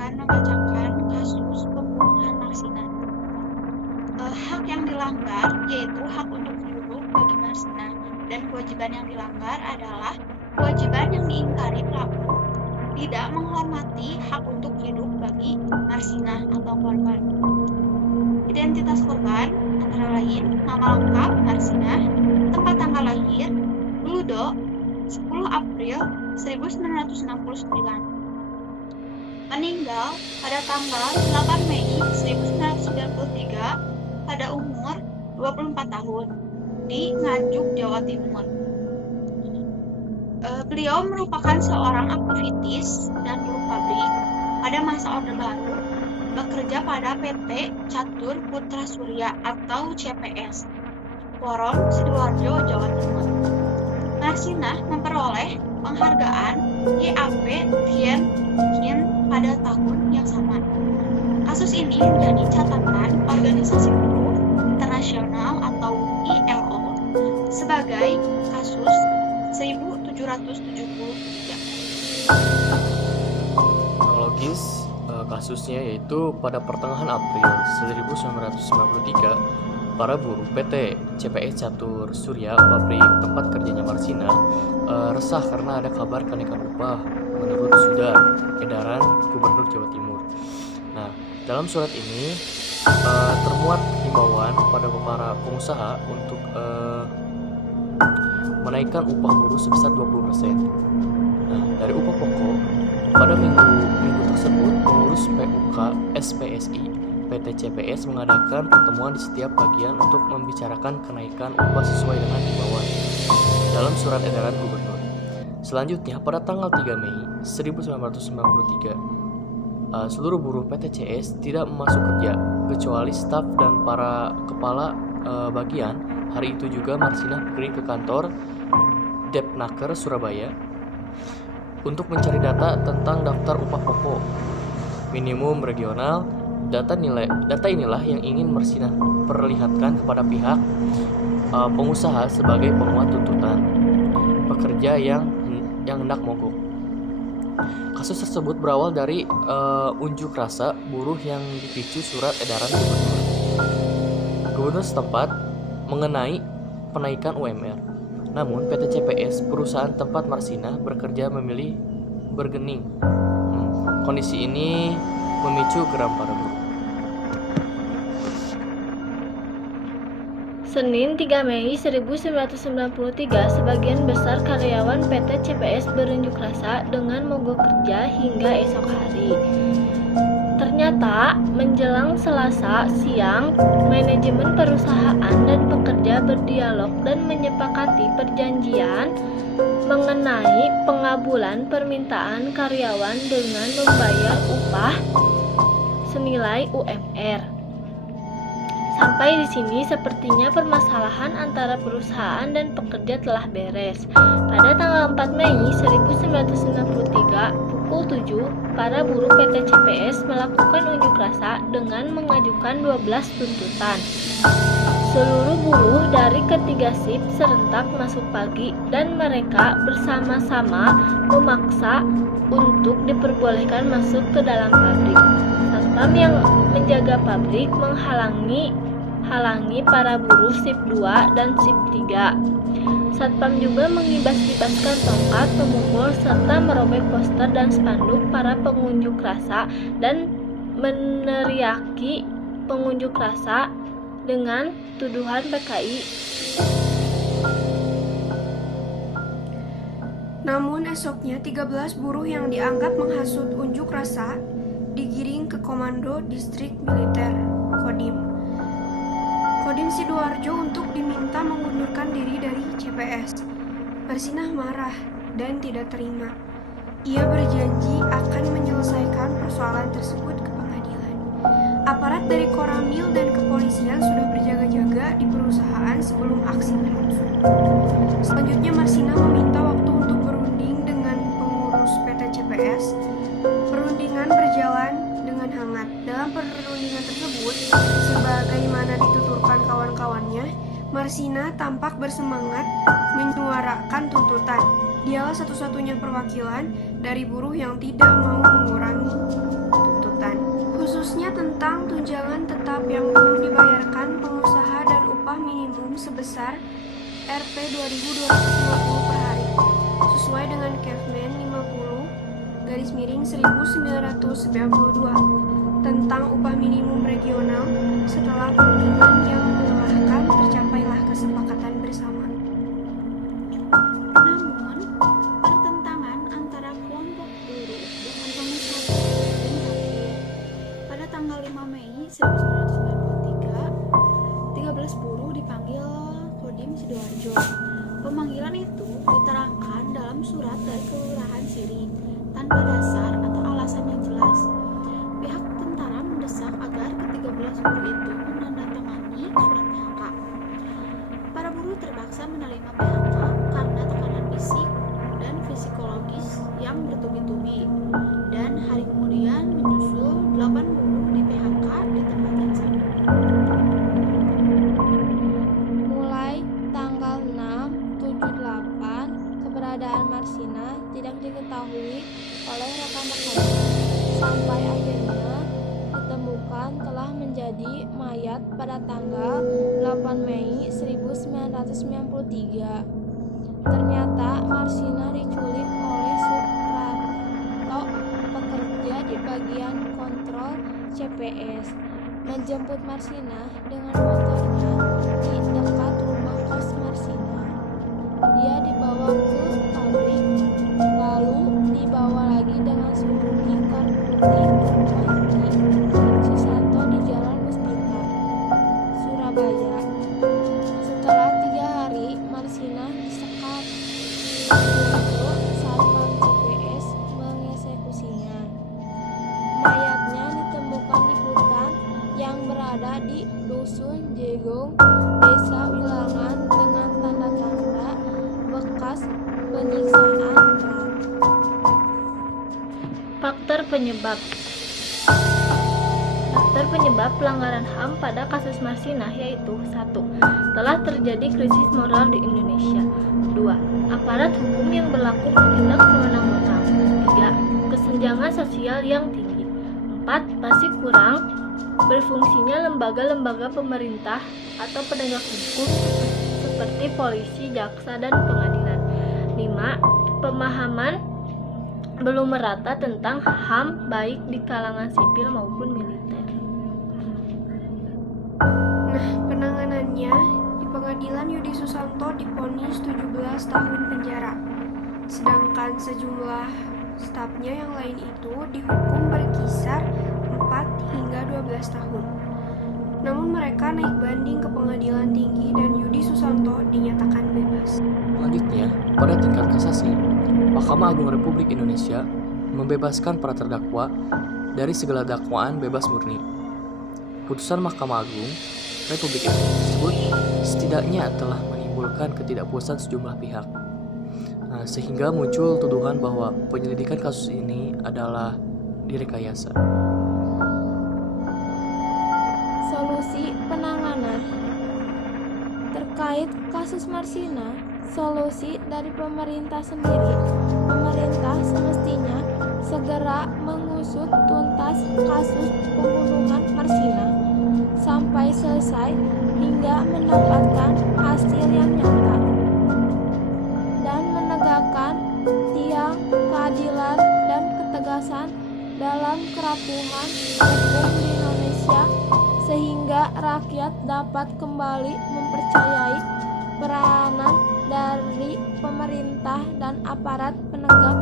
akan membacakan kasus pembunuhan Marsina. Hak yang dilanggar yaitu hak untuk hidup bagi Marsina, dan kewajiban yang dilanggar adalah kewajiban yang diingkari pelaku tidak menghormati hak untuk hidup bagi Marsina atau korban. Identitas korban antara lain nama lengkap Marsina, tempat tanggal lahir Ludo 10 April 1969, meninggal pada tanggal 8 Mei 1993 pada umur 24 tahun di Nganjuk, Jawa Timur. Beliau merupakan seorang aktivis dan buruh pabrik pada masa Orde Baru, bekerja pada PT Catur Putra Surya atau CPS, Porong, Sidoarjo, Jawa Timur. Marsina memperoleh penghargaan YAP Tien pada tahun yang sama. Kasus ini menjadi catatan Organisasi Buruh Internasional atau ILO sebagai kasus 1773. Kronologis kasusnya yaitu pada pertengahan April 1993, para buruh PT CPS Catur Surya, pabrik tempat kerjanya Marsina, resah karena ada kabar kenaikan upah menurut surat edaran Gubernur Jawa Timur. Nah, dalam surat ini termuat himbauan pada para pengusaha untuk menaikkan upah buruh sebesar 20%. Nah, dari upah pokok, pada minggu tersebut pengurus PUK SPSI PT CPS mengadakan pertemuan di setiap bagian untuk membicarakan kenaikan upah sesuai dengan himbauan dalam surat edaran gubernur. Selanjutnya, pada tanggal 3 Mei 1993, seluruh buruh PT CS tidak masuk kerja, kecuali staf dan para kepala bagian. Hari itu juga Marsina pergi ke kantor Depnaker Surabaya untuk mencari data tentang daftar upah pokok minimum regional. Data inilah yang ingin Marsina perlihatkan kepada pihak pengusaha sebagai penguat tuntutan pekerja yang hendak mogok. Kasus tersebut berawal dari unjuk rasa buruh yang dipicu surat edaran gubernur setempat mengenai penaikan UMR. Namun PT CPS, perusahaan tempat Marsina bekerja, memilih bergening. Kondisi ini memicu geram para buruh. Senin 3 Mei 1993, sebagian besar karyawan PT CPS berunjuk rasa dengan mogok kerja hingga esok hari. Ternyata, menjelang Selasa siang, manajemen perusahaan dan pekerja berdialog dan menyepakati perjanjian mengenai pengabulan permintaan karyawan dengan membayar upah senilai UMR. Sampai di sini sepertinya permasalahan antara perusahaan dan pekerja telah beres. Pada tanggal 4 Mei 1993 pukul 7, para buruh PT CPS melakukan unjuk rasa dengan mengajukan 12 tuntutan. Seluruh buruh dari ketiga shift serentak masuk pagi dan mereka bersama-sama memaksa untuk diperbolehkan masuk ke dalam pabrik. Satpam yang menjaga pabrik menghalangi para buruh shift 2 dan shift 3. Satpam juga mengibas-ibaskan tongkat, memukul, serta merobek poster dan spanduk para pengunjuk rasa dan meneriaki pengunjuk rasa dengan tuduhan PKI. Namun esoknya 13 buruh yang dianggap menghasut unjuk rasa digiring ke Komando Distrik Militer Kodim Sidoarjo untuk diminta mengundurkan diri dari CPS. Marsina marah dan tidak terima. Ia berjanji akan menyelesaikan persoalan tersebut ke pengadilan. Aparat dari Koramil dan kepolisian sudah berjaga-jaga di perusahaan sebelum aksi berlangsung. Selanjutnya Marsina meminta waktu untuk berunding dengan pengurus PT CPS. Perundingan berjalan dengan hangat. Dalam perundingan tersebut, sebagaimana dituturkan kawan-kawannya, Marsina tampak bersemangat menyuarakan tuntutan. Dialah satu-satunya perwakilan dari buruh yang tidak mau mengurangi tuntutan. besar Rp 2.250 per hari, sesuai dengan Kepmen 50/1992 tentang upah minimum regional. Setelah perundingan yang melelahkan, tercapailah kesepakatan bersama. Namun, pertentangan antara kelompok buruh dengan pengusaha belum berakhir. Pada tanggal 5 Mei 1993, 13 buruh dipanggil Kodim Sidoarjo. Pemanggilan itu diterangkan dalam surat dari Kelurahan Siri tanpa dasar atau alasan yang jelas. Pihak tentara mendesak agar ke-13 buruh itu menandatangani surat PHK. Para buruh terpaksa menerima PHK karena tekanan fisik dan psikologis yang bertubi-tubi, dan hari kemudian menyusul 8 buruh di PHK di tempat yang sama. Mulai tanggal 6, 7, 8, keberadaan Marsina tidak diketahui oleh rekan-rekannya sampai akhirnya ditemukan telah menjadi mayat pada tanggal 8 Mei 1993. Ternyata Marsina diculik oleh Suprapto, pekerja di bagian kontrol CPS, menjemput Marsina dengan motornya di dekat rumah kos Marsina. Dia dibawa ke pabrik, lalu dibawa lagi dengan sumbu tikar putih ke rumah Ki Susanto di Jalan Puspita, Surabaya. Setelah 3 hari, Marsina disekap. Lalu satpam CPS mengeksekusinya. Mayatnya ditemukan di hutan yang berada di Dusun Jegong, Desa Wilangan, dengan tanda-tanda bekas penyiksaan berat. Faktor penyebab pelanggaran HAM pada kasus Marsina yaitu 1. Telah terjadi krisis moral di Indonesia. 2. Aparat hukum yang berlaku bertindak sewenang-wenang. 3. Kesenjangan sosial yang tinggi. 4. Masih kurang berfungsinya lembaga-lembaga pemerintah atau penegak hukum seperti polisi, jaksa, dan pengadilan. 5. Pemahaman belum merata tentang HAM baik di kalangan sipil maupun militer. Nah, penanganannya di pengadilan Yudi Susanto divonis 17 tahun penjara. Sedangkan sejumlah stafnya yang lain itu dihukum berkisar 4 hingga 12 tahun. Namun mereka naik banding ke pengadilan tinggi dan Yudi Susanto dinyatakan bebas. Selanjutnya, pada tingkat kasasi, Mahkamah Agung Republik Indonesia membebaskan para terdakwa dari segala dakwaan bebas murni. Putusan Mahkamah Agung Republik Indonesia tersebut setidaknya telah menimbulkan ketidakpuasan sejumlah pihak, sehingga muncul tuduhan bahwa penyelidikan kasus ini adalah direkayasa. Solusi penanganan terkait kasus Marsina. Solusi dari pemerintah sendiri. Pemerintah semestinya segera mengusut tuntas kasus pembunuhan Marsina sampai selesai hingga mendapatkan hasil yang nyata dan menegakkan tiang keadilan dan ketegasan dalam kerapuhan hukum di Indonesia sehingga rakyat dapat kembali mempercayai peranan dari pemerintah dan aparat penegak